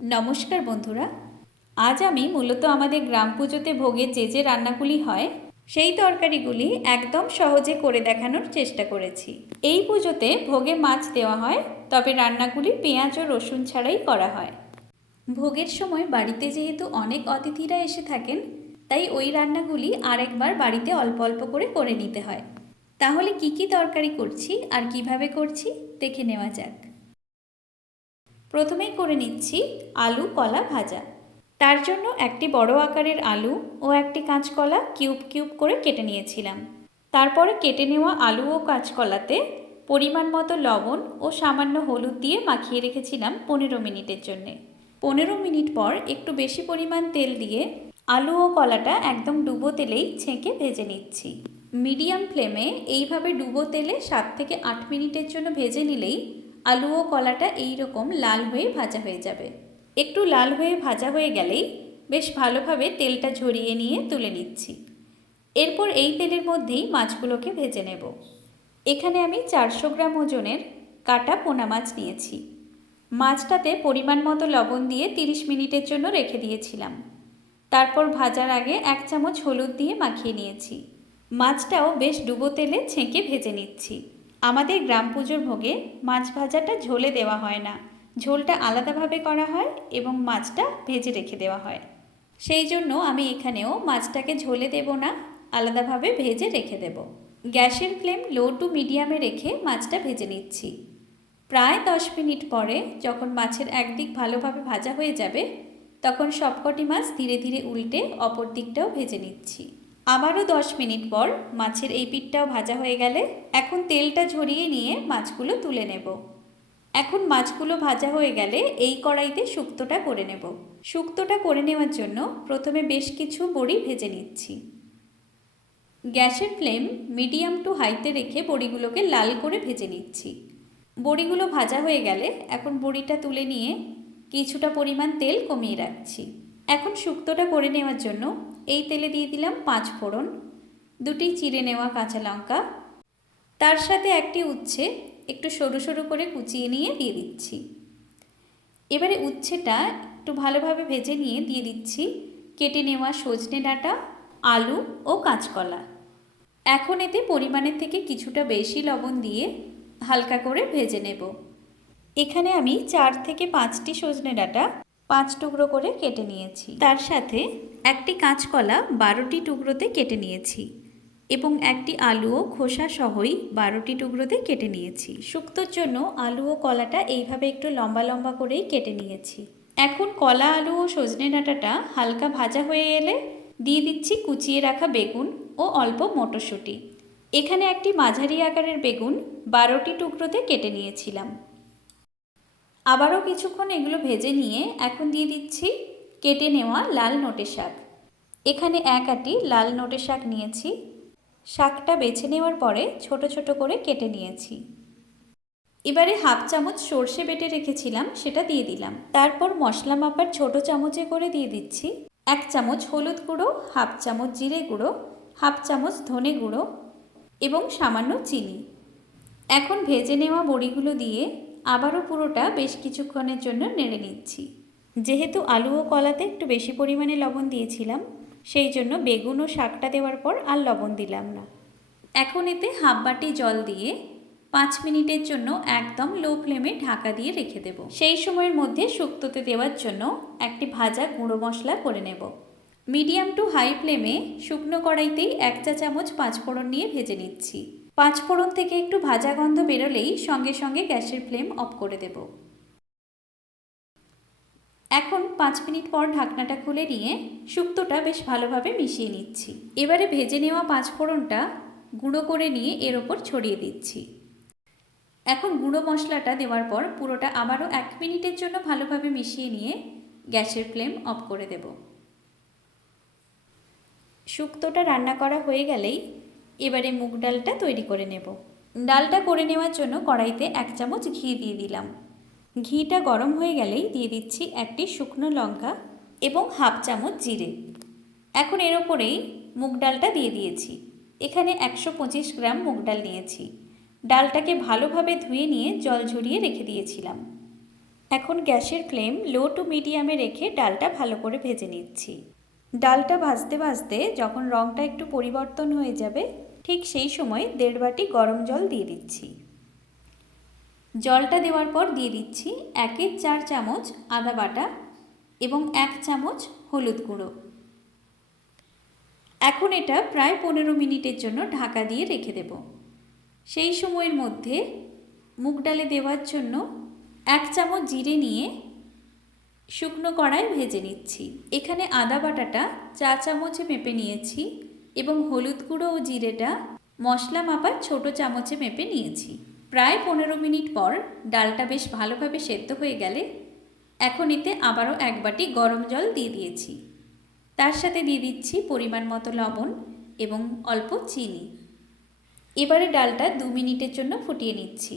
নমস্কার বন্ধুরা। আজ আমি মূলত আমাদের গ্রাম পুজোতে ভোগের যে রান্নাগুলি হয় সেই তরকারিগুলি একদম সহজে করে দেখানোর চেষ্টা করেছি। এই পুজোতে ভোগে মাছ দেওয়া হয়, তবে রান্নাগুলি পেঁয়াজ ও রসুন ছাড়াই করা হয়। ভোগের সময় বাড়িতে যেহেতু অনেক অতিথিরা এসে থাকেন, তাই ওই রান্নাগুলি আরেকবার বাড়িতে অল্প অল্প করে নিতে হয়। তাহলে কি কি তরকারি করছি আর কিভাবে করছি দেখে নেওয়া যাক। প্রথমেই করে নিচ্ছি আলু কলা ভাজা। তার জন্য একটি বড় আকারের আলু ও একটি কাঁচকলা কিউব কিউব করে কেটে নিয়েছিলাম। তারপরে কেটে নেওয়া আলু ও কাঁচকলাতে পরিমাণ মতো লবণ ও সামান্য হলুদ দিয়ে মাখিয়ে রেখেছিলাম 15 মিনিটের জন্যে। 15 মিনিট পর একটু বেশি পরিমাণ তেল দিয়ে আলু ও কলাটা একদম ডুবো তেলেই ছেঁকে ভেজে নিচ্ছি। মিডিয়াম ফ্লেমে এইভাবে ডুবো তেলে 7 থেকে 8 মিনিটের জন্য ভেজে নিলেই আলু ও কলাটা এই রকম লাল হয়ে ভাজা হয়ে যাবে। একটু লাল হয়ে ভাজা হয়ে গেলেই বেশ ভালোভাবে তেলটা ঝরিয়ে নিয়ে তুলে নিচ্ছি। এরপর এই তেলের মধ্যেই মাছগুলোকে ভেজে নেব। এখানে আমি 400 গ্রাম ওজনের কাটা পোনা মাছ নিয়েছি। মাছটাতে পরিমাণ মতো লবণ দিয়ে 30 মিনিটের জন্য রেখে দিয়েছিলাম। তারপর ভাজার আগে 1 চামচ হলুদ দিয়ে মাখিয়ে নিয়েছি। মাছটাও বেশ ডুবো তেলে ছেঁকে ভেজে নিচ্ছি। আমাদের গ্রাম পুজোর ভোগে মাছ ভাজাটা ঝোলে দেওয়া হয় না, ঝোলটা আলাদাভাবে করা হয় এবং মাছটা ভেজে রেখে দেওয়া হয়। সেই জন্য আমি এখানেও মাছটাকে ঝোলে দেব না, আলাদাভাবে ভেজে রেখে দেব। গ্যাসের ফ্লেম লো টু মিডিয়ামে রেখে মাছটা ভেজে নিচ্ছি। প্রায় 10 মিনিট পরে যখন মাছের একদিক ভালোভাবে ভাজা হয়ে যাবে, তখন সবকটি মাছ ধীরে ধীরে উল্টে অপর দিকটাও ভেজে নিচ্ছি। আবারও 10 মিনিট পর মাছের এই পিঠটাও ভাজা হয়ে গেলে এখন তেলটা ঝরিয়ে নিয়ে মাছগুলো তুলে নেব। এখন মাছগুলো ভাজা হয়ে গেলে এই কড়াইতে শুক্তোটা করে নেব। শুক্তোটা করে নেওয়ার জন্য প্রথমে বেশ কিছু বড়ি ভেজে নিচ্ছি। গ্যাসের ফ্লেম মিডিয়াম টু হাইতে রেখে বড়িগুলোকে লাল করে ভেজে নিচ্ছি। বড়িগুলো ভাজা হয়ে গেলে এখন বড়িটা তুলে নিয়ে কিছুটা পরিমাণ তেল কমিয়ে রাখছি। এখন শুক্তোটা করে নেওয়ার জন্য এই তেলে দিয়ে দিলাম 5 ফোড়ন, 2টি চিড়ে নেওয়া কাঁচা লঙ্কা, তার সাথে একটি উচ্ছে একটু সরু সরু করে কুচিয়ে নিয়ে দিয়ে দিচ্ছি। এবারে উচ্ছেটা একটু ভালোভাবে ভেজে নিয়ে দিয়ে দিচ্ছি কেটে নেওয়া সজনে ডাঁটা, আলু ও কাঁচকলা। এখন এতে পরিমাণের থেকে কিছুটা বেশি লবণ দিয়ে হালকা করে ভেজে নেব। এখানে আমি 4 থেকে 5টি সজনে ডাঁটা 5 টুকরো করে কেটে নিয়েছি। তার সাথে একটি কাঁচকলা 12টি টুকরোতে কেটে নিয়েছি এবং একটি আলুও খোসা সহই 12টি টুকরোতে কেটে নিয়েছি। শুক্তোর জন্য আলু ও কলাটা এইভাবে একটু লম্বা লম্বা করেই কেটে নিয়েছি। এখন কলা, আলু ও সজনে ডাঁটাটা হালকা ভাজা হয়ে এলে দিয়ে দিচ্ছি কুচিয়ে রাখা বেগুন ও অল্প মটরশুঁটি। এখানে একটি মাঝারি আকারের বেগুন 12টি টুকরোতে কেটে নিয়েছিলাম। আবারও কিছুক্ষণ এগুলো ভেজে নিয়ে এখন দিয়ে দিচ্ছি কেটে নেওয়া লাল নোটে শাক। এখানে 1 আঁটি লাল নোটে শাক নিয়েছি। শাকটা বেছে নেওয়ার পরে ছোট ছোট করে কেটে নিয়েছি। এবারে হাফ চামচ সর্ষে বেটে রেখেছিলাম, সেটা দিয়ে দিলাম। তারপর মশলা মাপার ছোট চামচে করে দিয়ে দিচ্ছি 1 চামচ হলুদ গুঁড়ো, হাফ চামচ জিরে গুঁড়ো, হাফ চামচ ধনে গুঁড়ো এবং সামান্য চিনি। এখন ভেজে নেওয়া বড়িগুলো দিয়ে আবারও পুরোটা বেশ কিছুক্ষণের জন্য নেড়ে নিচ্ছি। যেহেতু আলু ও কলাতে একটু বেশি পরিমাণে লবণ দিয়েছিলাম, সেই জন্য বেগুন ও শাকটা দেওয়ার পর আর লবণ দিলাম না। এখন এতে হাফ বাটি জল দিয়ে 5 মিনিটের জন্য একদম লো ফ্লেমে ঢাকা দিয়ে রেখে দেব। সেই সময়ের মধ্যে শুক্তোতে দেওয়ার জন্য একটি ভাজা গুঁড়ো মশলা করে নেব। মিডিয়াম টু হাই ফ্লেমে শুকনো কড়াইতেই 1 চা চামচ 5 ফোড়ন নিয়ে ভেজে নিচ্ছি। 5 ফোড়ন থেকে একটু ভাজা গন্ধ বেরোলেই সঙ্গে সঙ্গে গ্যাসের ফ্লেম অফ করে দেব। এখন 5 মিনিট পর ঢাকনাটা খুলে নিয়ে শুক্তোটা বেশ ভালোভাবে মিশিয়ে নিচ্ছি। এবারে ভেজে নেওয়া 5 ফোড়নটা গুঁড়ো করে নিয়ে এর ওপর ছড়িয়ে দিচ্ছি। এখন গুঁড়ো মশলাটা দেওয়ার পর পুরোটা আবারও 1 মিনিটের জন্য ভালোভাবে মিশিয়ে নিয়ে গ্যাসের ফ্লেম অফ করে দেব। শুক্তোটা রান্না করা হয়ে গেলেই এবারে মুগ ডালটা তৈরি করে নেব। ডালটা করে নেওয়ার জন্য কড়াইতে 1 চামচ ঘি দিয়ে দিলাম। ঘিটা গরম হয়ে গেলেই দিয়ে দিচ্ছি একটি শুকনো লঙ্কা এবং হাফ চামচ জিরে। এখন এর ওপরেই মুগ ডালটা দিয়ে দিয়েছি। এখানে 125 গ্রাম মুগ ডাল নিয়েছি। ডালটাকে ভালোভাবে ধুয়ে নিয়ে জল ঝরিয়ে রেখে দিয়েছিলাম। এখন গ্যাসের ফ্লেম লো টু মিডিয়ামে রেখে ডালটা ভালো করে ভেজে নিচ্ছি। ডালটা ভাজতে ভাজতে যখন রঙটা একটু পরিবর্তন হয়ে যাবে, ঠিক সেই সময় 1.5 বাটি গরম জল দিয়ে দিচ্ছি। জলটা দেওয়ার পর দিয়ে দিচ্ছি 1/4 চামচ আদা বাটা এবং 1 চামচ হলুদ গুঁড়ো। এখন এটা প্রায় 15 মিনিটের জন্য ঢাকা দিয়ে রেখে দেব। সেই সময়ের মধ্যে মুগ ডালে দেওয়ার জন্য 1 চামচ জিরে নিয়ে শুকনো কড়ায় ভেজে নিচ্ছি। এখানে আদা বাটাটা 4 চামচে মেপে নিয়েছি এবং হলুদ গুঁড়ো ও জিরেটা মশলা মাপার ছোট চামচে মেপে নিয়েছি। প্রায় 15 মিনিট পর ডালটা বেশ ভালোভাবে সেদ্ধ হয়ে গেলে এখন এতে আবারও 1 বাটি গরম জল দিয়ে দিয়েছি। তার সাথে দিয়ে দিচ্ছি পরিমাণ মতো লবণ এবং অল্প চিনি। এবারে ডালটা 2 মিনিটের জন্য ফুটিয়ে নিচ্ছি।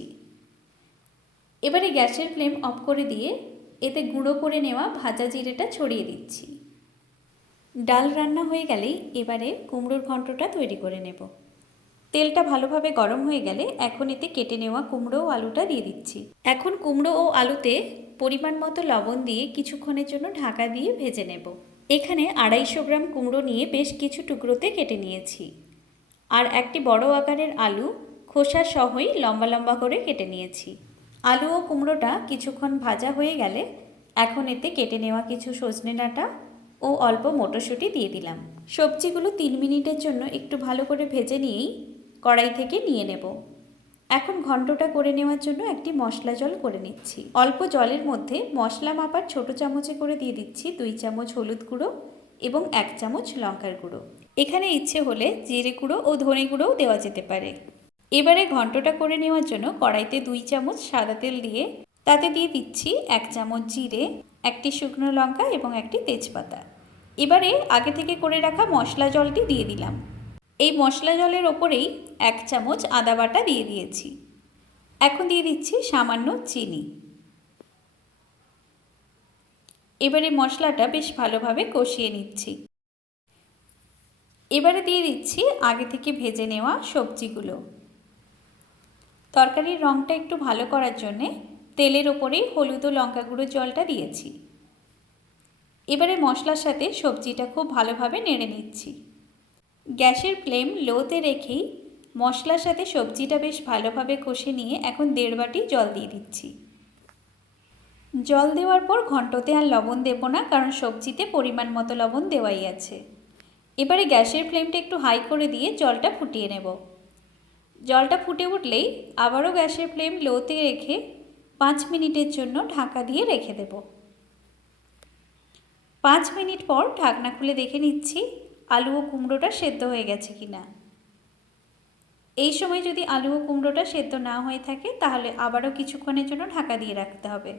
এবারে গ্যাসের ফ্লেম অফ করে দিয়ে এতে গুঁড়ো করে নেওয়া ভাজা জিরেটা ছড়িয়ে দিচ্ছি। ডাল রান্না হয়ে গেলেই এবারে কুমড়োর ঘন্টটা তৈরি করে নেব। তেলটা ভালোভাবে গরম হয়ে গেলে এখন এতে কেটে নেওয়া কুমড়ো ও আলুটা দিয়ে দিচ্ছি। এখন কুমড়ো ও আলুতে পরিমাণ মতো লবণ দিয়ে কিছুক্ষণের জন্য ঢাকা দিয়ে ভেজে নেব। এখানে 250 গ্রাম কুমড়ো নিয়ে বেশ কিছু টুকরোতে কেটে নিয়েছি, আর একটি বড় আকারের আলু খোসা সহই লম্বা লম্বা করে কেটে নিয়েছি। আলু ও কুমড়োটা কিছুক্ষণ ভাজা হয়ে গেলে এখন এতে কেটে নেওয়া কিছু সজনে ডাঁটা ও অল্প মটরশুঁটি দিয়ে দিলাম। সবজিগুলো 3 মিনিটের জন্য একটু ভালো করে ভেজে নিয়েই কড়াই থেকে নিয়ে নেব। এখন ঘন্টটা করে নেওয়ার জন্য একটি মশলা জল করে নিচ্ছি। অল্প জলের মধ্যে মশলা মাপার ছোট চামচে করে দিয়ে দিচ্ছি 2 চামচ হলুদ গুঁড়ো এবং 1 চামচ লঙ্কার গুঁড়ো। এখানে ইচ্ছে হলে জিরে গুঁড়ো ও ধনে গুঁড়োও দেওয়া যেতে পারে। এবারে ঘন্টটা করে নেওয়ার জন্য কড়াইতে 2 চামচ সাদা তেল দিয়ে তাতে দিয়ে দিচ্ছি 1 চামচ জিরে, একটি শুকনো লঙ্কা এবং একটি তেজপাতা। এবারে আগে থেকে করে রাখা মশলা জলটি দিয়ে দিলাম। এই মশলা জলের ওপরেই 1 চামচ আদা বাটা দিয়ে দিয়েছি। এখন দিয়ে দিচ্ছি সামান্য চিনি। এবারে মশলাটা বেশ ভালোভাবে কষিয়ে নিচ্ছি। এবারে দিয়ে দিচ্ছি আগে থেকে ভেজে নেওয়া সবজিগুলো। তরকারির রঙটা একটু ভালো করার জন্যে তেলের ওপরেই হলুদ ও লঙ্কা গুঁড়োর জলটা দিয়েছি। এবারে মশলার সাথে সবজিটা খুব ভালোভাবে নেড়ে নিচ্ছি। গ্যাসের ফ্লেম লোতে রেখেই মশলার সাথে সবজিটা বেশ ভালোভাবে কষে নিয়ে এখন 1.5 বাটি জল দিয়ে দিচ্ছি। জল দেওয়ার পর ঘন্টতে আর লবণ দেব না, কারণ সবজিতে পরিমাণ মতো লবণ দেওয়াই আছে। এবারে গ্যাসের ফ্লেমটা একটু হাই করে দিয়ে জলটা ফুটিয়ে নেব। জলটা ফুটে উঠলেই আবারও গ্যাসের ফ্লেম লোতে রেখে 5 মিনিটের জন্য ঢাকা দিয়ে রেখে দেব। 5 মিনিট পর ঢাকনা খুলে দেখে নিচ্ছি আলু ও কুমড়োটা সেদ্ধ হয়ে গেছে কিনা। এই সময় যদি আলু ও কুমড়োটা সেদ্ধ না হয়ে থাকে তাহলে আবারও কিছুক্ষণের জন্য ঢাকা দিয়ে রাখতে হবে।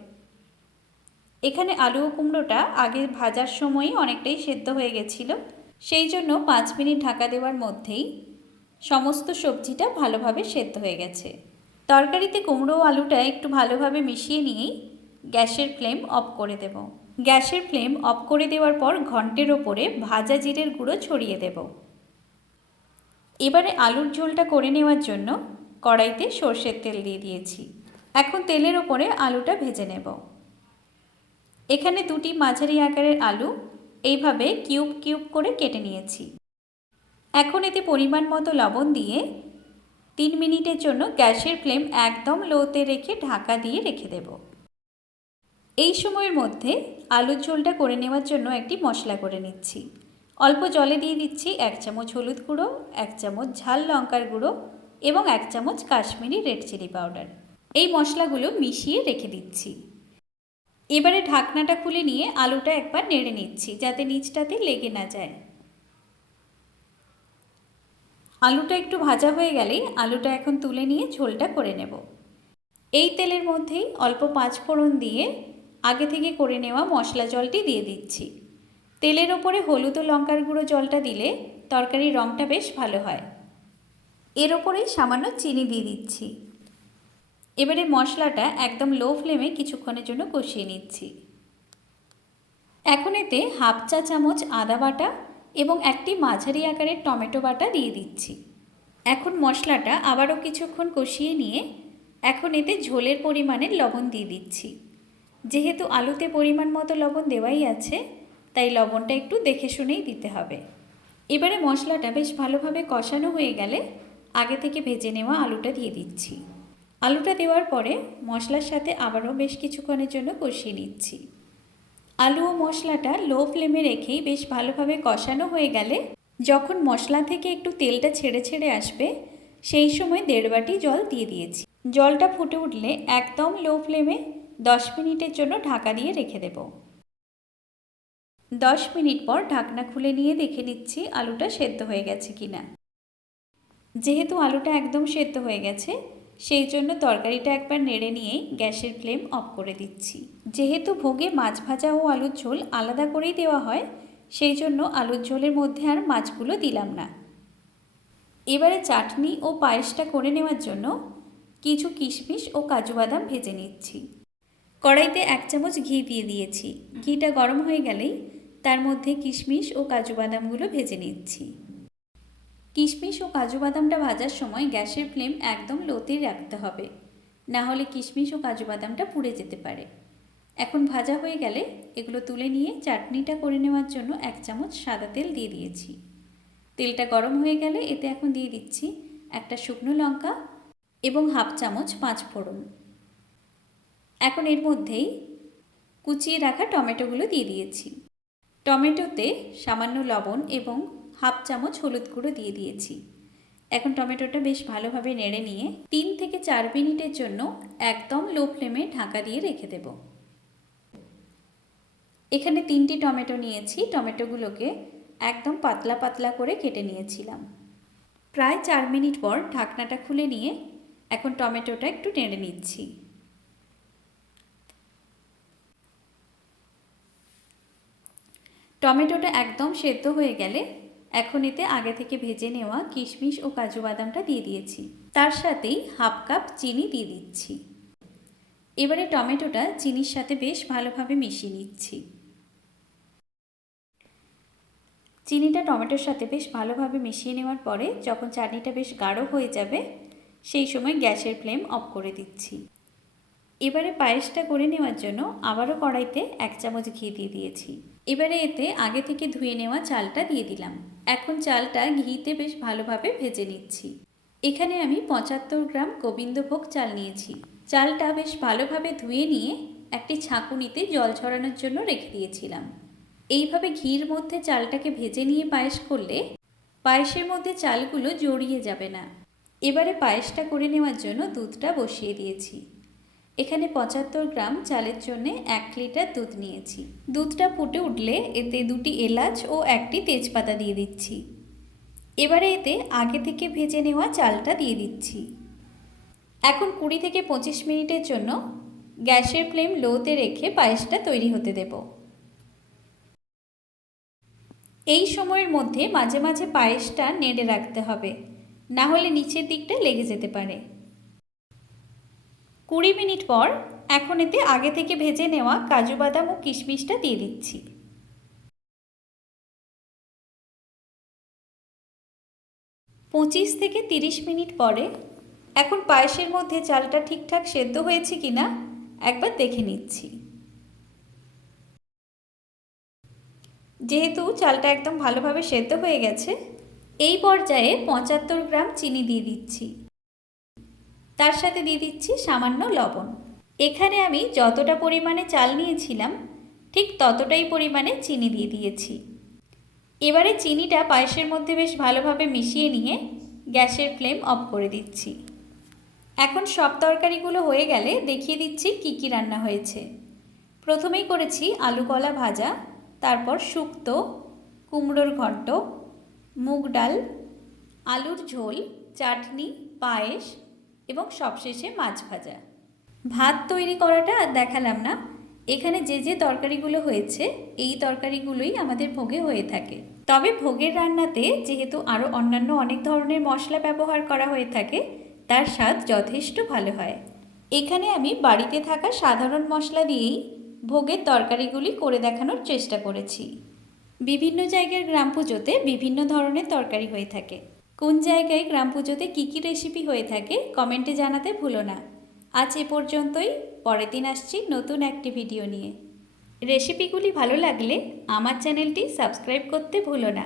এখানে আলু ও কুমড়োটা আগে ভাজার সময়ই অনেকটাই সেদ্ধ হয়ে গেছিল, সেই জন্য 5 মিনিট ঢাকা দেওয়ার মধ্যেই সমস্ত সবজিটা ভালোভাবে সেদ্ধ হয়ে গেছে। তরকারিতে কুমড়ো ও আলুটা একটু ভালোভাবে মিশিয়ে নিয়েই গ্যাসের ফ্লেম অফ করে দেব। গ্যাসের ফ্লেম অফ করে দেওয়ার পর ঘন্টের ওপরে ভাজা জিরের গুঁড়ো ছড়িয়ে দেব। এবারে আলুর ঝোলটা করে নেওয়ার জন্য কড়াইতে সর্ষের তেল দিয়ে দিয়েছি। এখন তেলের ওপরে আলুটা ভেজে নেব। এখানে 2টি মাঝারি আকারের আলু এইভাবে কিউব কিউব করে কেটে নিয়েছি। এখন এতে পরিমাণ মতো লবণ দিয়ে 3 মিনিটের জন্য গ্যাসের ফ্লেম একদম লোতে রেখে ঢাকা দিয়ে রেখে দেব। এই সময়ের মধ্যে আলুর ঝোলটা করে নেওয়ার জন্য একটি মশলা করে নিচ্ছি। অল্প জলে দিয়ে দিচ্ছি 1 চামচ হলুদ গুঁড়ো, 1 চামচ ঝাল লঙ্কার গুঁড়ো এবং 1 চামচ কাশ্মীরি রেড চিলি পাউডার। এই মশলাগুলো মিশিয়ে রেখে দিচ্ছি। এবারে ঢাকনাটা খুলে নিয়ে আলুটা একবার নেড়ে নিচ্ছি যাতে নিচটাতে লেগে না যায়। আলুটা একটু ভাজা হয়ে গেলেই আলুটা এখন তুলে নিয়ে ঝোলটা করে নেব। এই তেলের মধ্যেই অল্প 5 ফোড়ন দিয়ে আগে থেকে করে নেওয়া মশলা জলটি দিয়ে দিচ্ছি। তেলের ওপরে হলুদ ও লঙ্কার গুঁড়ো জলটা দিলে তরকারির রঙটা বেশ ভালো হয়। এর ওপরেই সামান্য চিনি দিয়ে দিচ্ছি। এবারে মশলাটা একদম লো ফ্লেমে কিছুক্ষণের জন্য কষিয়ে নিচ্ছি। এখন এতে 1/2 চা চামচ আদা বাটা এবং একটি মাঝারি আকারের টমেটো বাটা দিয়ে দিচ্ছি। এখন মশলাটা আবারও কিছুক্ষণ কষিয়ে নিয়ে এখন এতে ঝোলের পরিমাণে লবণ দিয়ে দিচ্ছি। যেহেতু আলুতে পরিমাণ মতো লবণ দেওয়াই আছে, তাই লবণটা একটু দেখে শুনেই দিতে হবে। এবারে মশলাটা বেশ ভালোভাবে কষানো হয়ে গেলে আগে থেকে ভেজে নেওয়া আলুটা দিয়ে দিচ্ছি। আলুটা দেওয়ার পরে মশলার সাথে আবারও বেশ কিছুক্ষণের জন্য কষিয়ে নিচ্ছি। আলু ও মশলাটা লো ফ্লেমে রেখেই বেশ ভালোভাবে কষানো হয়ে গেলে যখন মশলা থেকে একটু তেলটা ছেড়ে ছেড়ে আসবে, সেই সময় 1.5 বাটি জল দিয়ে দিয়েছি। জলটা ফুটে উঠলে একদম লো ফ্লেমে 10 মিনিটের জন্য ঢাকা দিয়ে রেখে দেব। 10 মিনিট পর ঢাকনা খুলে নিয়ে দেখে নিচ্ছি আলুটা সেদ্ধ হয়ে গেছে কিনা। যেহেতু আলুটা একদম সেদ্ধ হয়ে গেছে, সেই জন্য তরকারিটা একবার নেড়ে নিয়েই গ্যাসের ফ্লেম অফ করে দিচ্ছি। যেহেতু ভোগে মাছ ভাজা ও আলুর ঝোল আলাদা করেই দেওয়া হয়, সেই জন্য আলুর ঝোলের মধ্যে আর মাছগুলো দিলাম না। এবারে চাটনি ও পায়েসটা করে নেওয়ার জন্য কিছু কিশমিশ ও কাজু বাদাম ভেজে নিচ্ছি। কড়াইতে 1 চামচ ঘি দিয়ে দিয়েছি। ঘিটা গরম হয়ে গেলেই তার মধ্যে কিশমিশ ও কাজু বাদামগুলো ভেজে নিচ্ছি। কিশমিশ ও কাজু বাদামটা ভাজার সময় গ্যাসের ফ্লেম একদম লোতেই রাখতে হবে, না হলে কিশমিশ ও কাজু বাদামটা পুড়ে যেতে পারে। এখন ভাজা হয়ে গেলে এগুলো তুলে নিয়ে চাটনিটা করে নেওয়ার জন্য 1 চামচ সাদা তেল দিয়ে দিয়েছি। তেলটা গরম হয়ে গেলে এতে এখন দিয়ে দিচ্ছি একটা শুকনো লঙ্কা এবং 1/2 চামচ 5 ফোড়ন। এখন এর মধ্যেই কুচিয়ে রাখা টমেটোগুলো দিয়ে দিয়েছি। টমেটোতে সামান্য লবণ এবং 1/2 চামচ হলুদ গুঁড়ো দিয়ে দিয়েছি। এখন টমেটোটা বেশ ভালোভাবে নেড়ে নিয়ে 3 থেকে 4 মিনিটের জন্য একদম লো ফ্লেমে ঢাকা দিয়ে রেখে দেব। এখানে 3টি টমেটো নিয়েছি। টমেটোগুলোকে একদম পাতলা পাতলা করে কেটে নিয়েছিলাম। প্রায় 4 মিনিট পর ঢাকনাটা খুলে নিয়ে এখন টমেটোটা একটু নেড়ে নিচ্ছি। টমেটোটা একদম সেদ্ধ হয়ে গেলে এখন এতে আগে থেকে ভেজে নেওয়া কিশমিশ ও কাজু বাদামটা দিয়ে দিয়েছি। তার সাথেই 1/2 কাপ চিনি দিয়ে দিচ্ছি। এবারে টমেটোটা চিনির সাথে বেশ ভালোভাবে মিশিয়ে নিচ্ছি। চিনিটা টমেটোর সাথে বেশ ভালোভাবে মিশিয়ে নেওয়ার পরে যখন চাটনিটা বেশ গাঢ় হয়ে যাবে, সেই সময় গ্যাসের ফ্লেম অফ করে দিচ্ছি। এবারে পায়েসটা করে নেওয়ার জন্য আবারও কড়াইতে 1 চামচ ঘি দিয়ে দিয়েছি। এবারে এতে আগে থেকে ধুয়ে নেওয়া চালটা দিয়ে দিলাম। এখন চালটা ঘিতে বেশ ভালোভাবে ভেজে নিচ্ছি। এখানে আমি 75 গ্রাম গোবিন্দভোগ চাল নিয়েছি। চালটা বেশ ভালোভাবে ধুয়ে নিয়ে একটি ছাঁকুনিতে জল ঝরানোর জন্য রেখে দিয়েছিলাম। এইভাবে ঘির মধ্যে চালটাকে ভেজে নিয়ে পায়েস করলে পায়েসের মধ্যে চালগুলো জড়িয়ে যাবে না। এবারে পায়েসটা করে নেওয়ার জন্য দুধটা বসিয়ে দিয়েছি। এখানে 75 গ্রাম চালের জন্য 1 লিটার দুধ নিয়েছি। দুধটা ফুটে উঠলে এতে 2টি এলাচ ও 1টি তেজপাতা দিয়ে দিচ্ছি। এবারে এতে আগে থেকে ভেজে নেওয়া চালটা দিয়ে দিচ্ছি। এখন 20 থেকে 25 মিনিটের জন্য গ্যাসের ফ্লেম লোতে রেখে পায়েসটা তৈরি হতে দেব। এই সময়ের মধ্যে মাঝে মাঝে পায়েসটা নেড়ে রাখতে হবে, না হলে নিচের দিকটা লেগে যেতে পারে। 20 মিনিট পর এখন এতে আগে থেকে ভেজে নেওয়া কাজু বাদাম ও কিশমিশটা দিয়ে দিচ্ছি। 25 থেকে 30 মিনিট পরে এখন পায়েসের মধ্যে চালটা ঠিকঠাক সেদ্ধ হয়েছে কিনা একবার দেখে নিচ্ছি। যেহেতু চালটা একদম ভালোভাবে সেদ্ধ হয়ে গেছে, এই পর্যায়ে 75 গ্রাম চিনি দিয়ে দিচ্ছি। তার সাথে দিয়ে দিচ্ছি সামান্য লবণ। এখানে আমি যতটা পরিমাণে চাল নিয়েছিলাম ঠিক ততটাই পরিমাণে চিনি দিয়ে দিয়েছি। এবারে চিনিটা পায়েসের মধ্যে বেশ ভালোভাবে মিশিয়ে নিয়ে গ্যাসের ফ্লেম অফ করে দিচ্ছি। এখন সব তরকারিগুলো হয়ে গেলে দেখিয়ে দিচ্ছি কি কি রান্না হয়েছে। প্রথমেই করেছি আলু কলা ভাজা, তারপর শুক্তো, কুমড়োর ঘন্ট, মুগ ডাল, আলুর ঝোল, চাটনি, পায়েস এবং সবশেষে মাছ ভাজা। ভাত তৈরি করাটা আর দেখালাম না। এখানে যে যে তরকারিগুলো হয়েছে এই তরকারিগুলোই আমাদের ভোগে হয়ে থাকে। তবে ভোগের রান্নাতে যেহেতু আরও অন্যান্য অনেক ধরনের মশলা ব্যবহার করা হয়ে থাকে, তার স্বাদ যথেষ্ট ভালো হয়। এখানে আমি বাড়িতে থাকা সাধারণ মশলা দিয়েই ভোগের তরকারিগুলি করে দেখানোর চেষ্টা করেছি। বিভিন্ন জায়গার গ্রাম পুজোতে বিভিন্ন ধরনের তরকারি হয়ে থাকে। কোন জায়গায় গ্রাম পুজোতে কী কী রেসিপি হয়ে থাকে কমেন্টে জানাতে ভুলো না। আজ এ পর্যন্তই। পরের দিন আসছি নতুন একটি ভিডিও নিয়ে। রেসিপিগুলি ভালো লাগলে আমার চ্যানেলটি সাবস্ক্রাইব করতে ভুলো না।